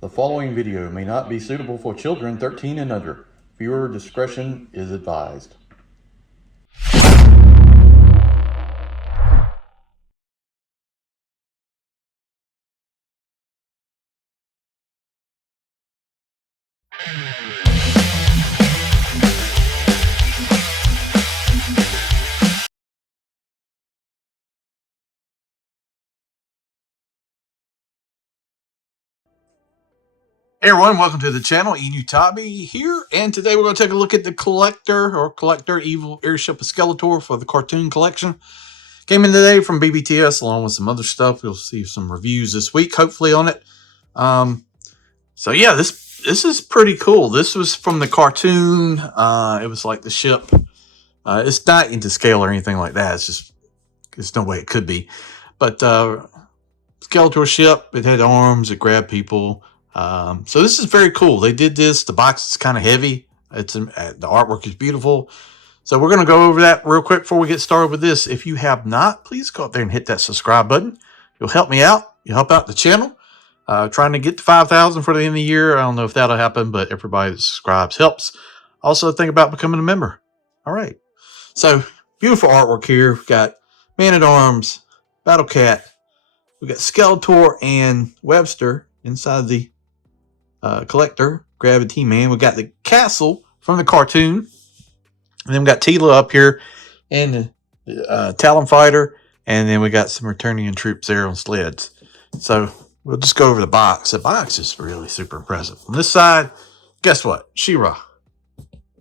The following video may not be suitable for children 13 and under. Viewer discretion is advised. Hey everyone, welcome to the channel. Enewtabie here, and today we're going to take a look at the Collector Evil Airship of Skeletor for the cartoon collection. Came in today from BBTS along with some other stuff. You'll see some reviews this week, hopefully, on it. So yeah, this is pretty cool. This was from the cartoon. It was like the ship. It's not into scale or anything like that. There's no way it could be. But Skeletor ship, it had arms, it grabbed people. So this is very cool. They did this. The box is kind of heavy. The artwork is beautiful. So we're going to go over that real quick before we get started with this. If you have not, please go up there and hit that subscribe button. You'll help me out. You'll help out the channel. Trying to get to 5,000 for the end of the year. I don't know if that'll happen, but everybody that subscribes helps. Also, think about becoming a member. All right. So beautiful artwork here. We've got Man-at-Arms, Battle Cat. We got Skeletor and Webster inside the Collector, Gravity Man. We got the castle from the cartoon. And then we got Tila up here and the Talon Fighter. And then we got some Returnian troops there on sleds. So we'll just go over the box. The box is really super impressive. On this side, guess what? She-Ra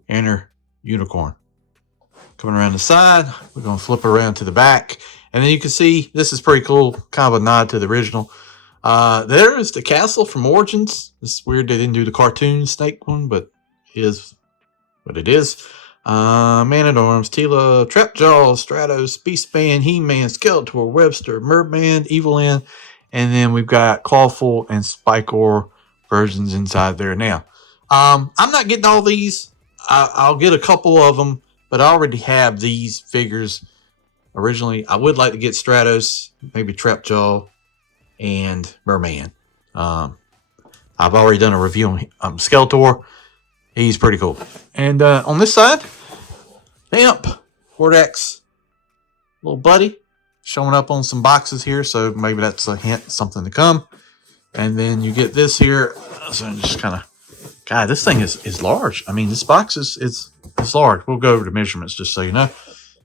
and her unicorn. Coming around the side, we're going to flip around to the back. And then you can see, this is pretty cool. Kind of a nod to the original. There is the castle from Origins. It's weird they didn't do the cartoon snake one, but it is what it is. Man-at-Arms, Tila, Trapjaw, Stratos, Beastman, He-Man, Skeletor, Webster, Merman, Evelyn, and then we've got Clawful and Spikor versions inside there now. I'm not getting all these. I'll get a couple of them, but I already have these figures. Originally, I would like to get Stratos, maybe Trapjaw, and Merman. I've already done a review on Skeletor. He's pretty cool. And on this side, Imp, Hordex, little buddy, showing up on some boxes here, so maybe that's a hint, something to come. And then you get this here. So just kind of, God, this thing is large. I mean, this box is large. We'll go over the measurements just so you know.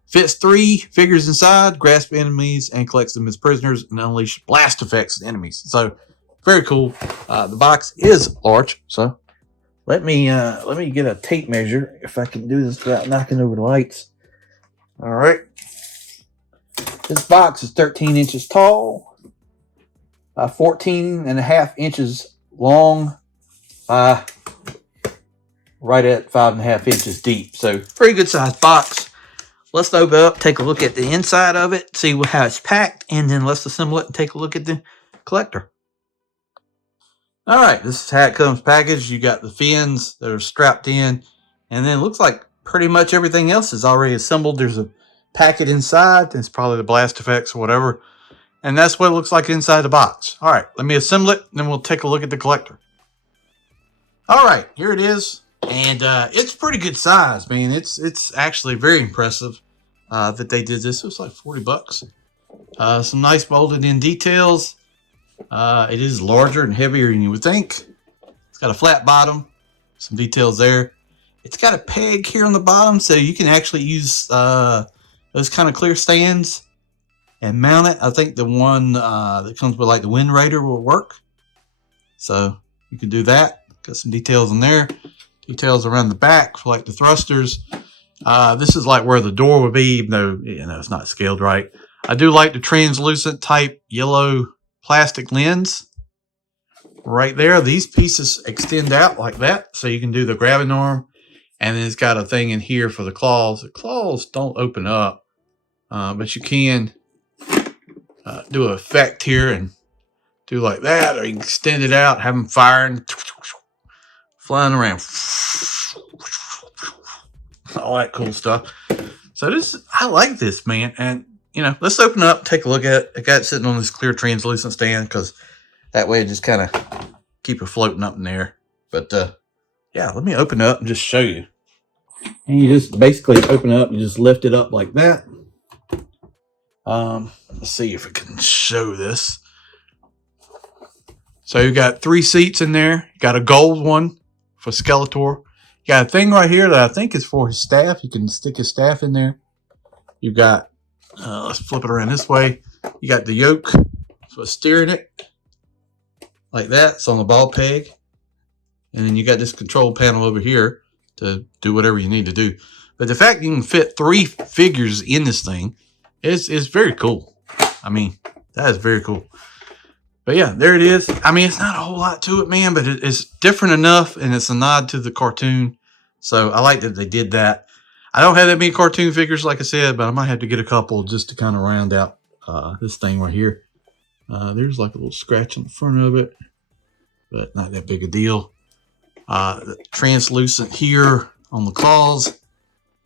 Fits 3 figures inside, grasp enemies, and collects them as prisoners, and unleash blast effects on enemies. So, very cool. The box is large. So, let me get a tape measure if I can do this without knocking over the lights. All right. This box is 13 inches tall, 14 and a half inches long, right at 5.5 inches deep. So, pretty good sized box. Let's open up, take a look at the inside of it, see how it's packed, and then let's assemble it and take a look at the Collector. All right, this is how it comes packaged. You got the fins that are strapped in, and then it looks like pretty much everything else is already assembled. There's a packet inside. It's probably the blast effects or whatever, and that's what it looks like inside the box. All right, let me assemble it, and then we'll take a look at the Collector. All right, here it is, and it's pretty good size, man. It's actually very impressive. That they did this. It was like 40 bucks. Some nice molded in details. It is larger and heavier than you would think. It's got a flat bottom. Some details there. It's got a peg here on the bottom, so you can actually use those kind of clear stands and mount it. I think the one that comes with like the Wind Raider will work. So you can do that. Got some details in there. Details around the back for like the thrusters. This is like where the door would be, even though, you know, it's not scaled right. I do like the translucent type yellow plastic lens right there. These pieces extend out like that, so you can do the grabbing arm. And then it's got a thing in here for the claws. The claws don't open up, but you can do an effect here and do like that, or you can extend it out, have them firing, flying around. All that cool stuff. So I like this, man. And, you know, let's open up, take a look at it. I got it sitting on this clear translucent stand because that way it just kind of keep it floating up in there. But yeah, let me open it up and just show you. And you just basically open it up and just lift it up like that. Let's see if I can show this. So you got 3 seats in there. You got a gold one for Skeletor. You got a thing right here that I think is for his staff. You can stick his staff in there. You got, let's flip it around this way. You got the yoke for steering it like that. It's on the ball peg. And then you got this control panel over here to do whatever you need to do. But the fact you can fit 3 figures in this thing is very cool. I mean, that is very cool. But yeah, there it is. I mean, it's not a whole lot to it, man, but it's different enough, and it's a nod to the cartoon. So I like that they did that. I don't have that many cartoon figures, like I said, but I might have to get a couple just to kind of round out this thing right here. There's like a little scratch on the front of it, but not that big a deal. The translucent here on the claws.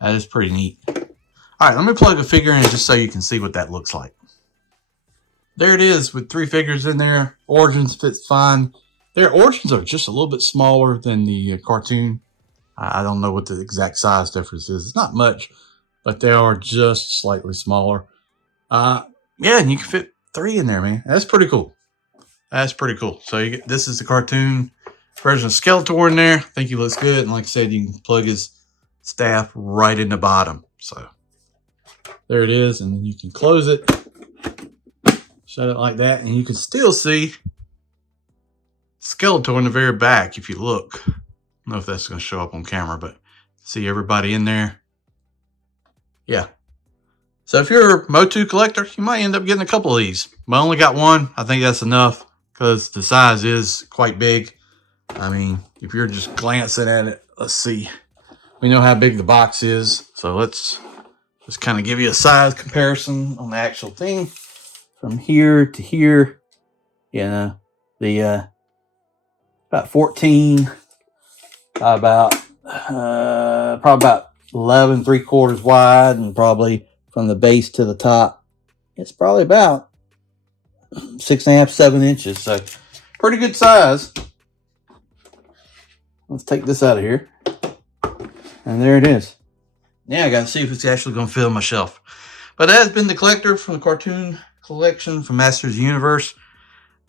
That is pretty neat. All right, let me plug a figure in just so you can see what that looks like. There it is with 3 figures in there. Origins fits fine. Their origins are just a little bit smaller than the cartoon. I don't know what the exact size difference is. It's not much, but they are just slightly smaller. Yeah, and you can fit 3 in there, man. That's pretty cool. That's pretty cool. So you get, this is the cartoon version of Skeletor in there. I think he looks good. And like I said, you can plug his staff right in the bottom. So there it is. And then you can close it. Shut it like that, and you can still see Skeletor in the very back if you look. I don't know if that's going to show up on camera, but see everybody in there. Yeah. So if you're a Motu collector, you might end up getting a couple of these. But I only got one. I think that's enough because the size is quite big. I mean, if you're just glancing at it, let's see. We know how big the box is, so let's just kind of give you a size comparison on the actual thing. From here to here, you know, the about 14, about probably about 11 3/4 wide, and probably from the base to the top, it's probably about 6.5 7 inches. So pretty good size. Let's take this out of here, and there it is. Now I gotta see if it's actually gonna fill my shelf. But that has been the collector from the cartoon collection from Masters of the Universe.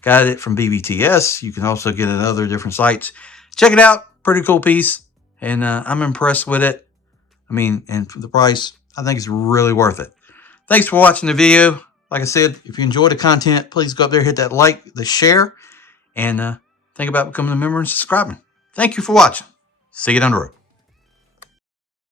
Got it from BBTS. You can also get it at other different sites. Check it out. Pretty cool piece. And I'm impressed with it. I mean, and for the price, I think it's really worth it. Thanks for watching the video. Like I said, if you enjoy the content, please go up there, hit that like, the share, and think about becoming a member and subscribing. Thank you for watching. See you down the road.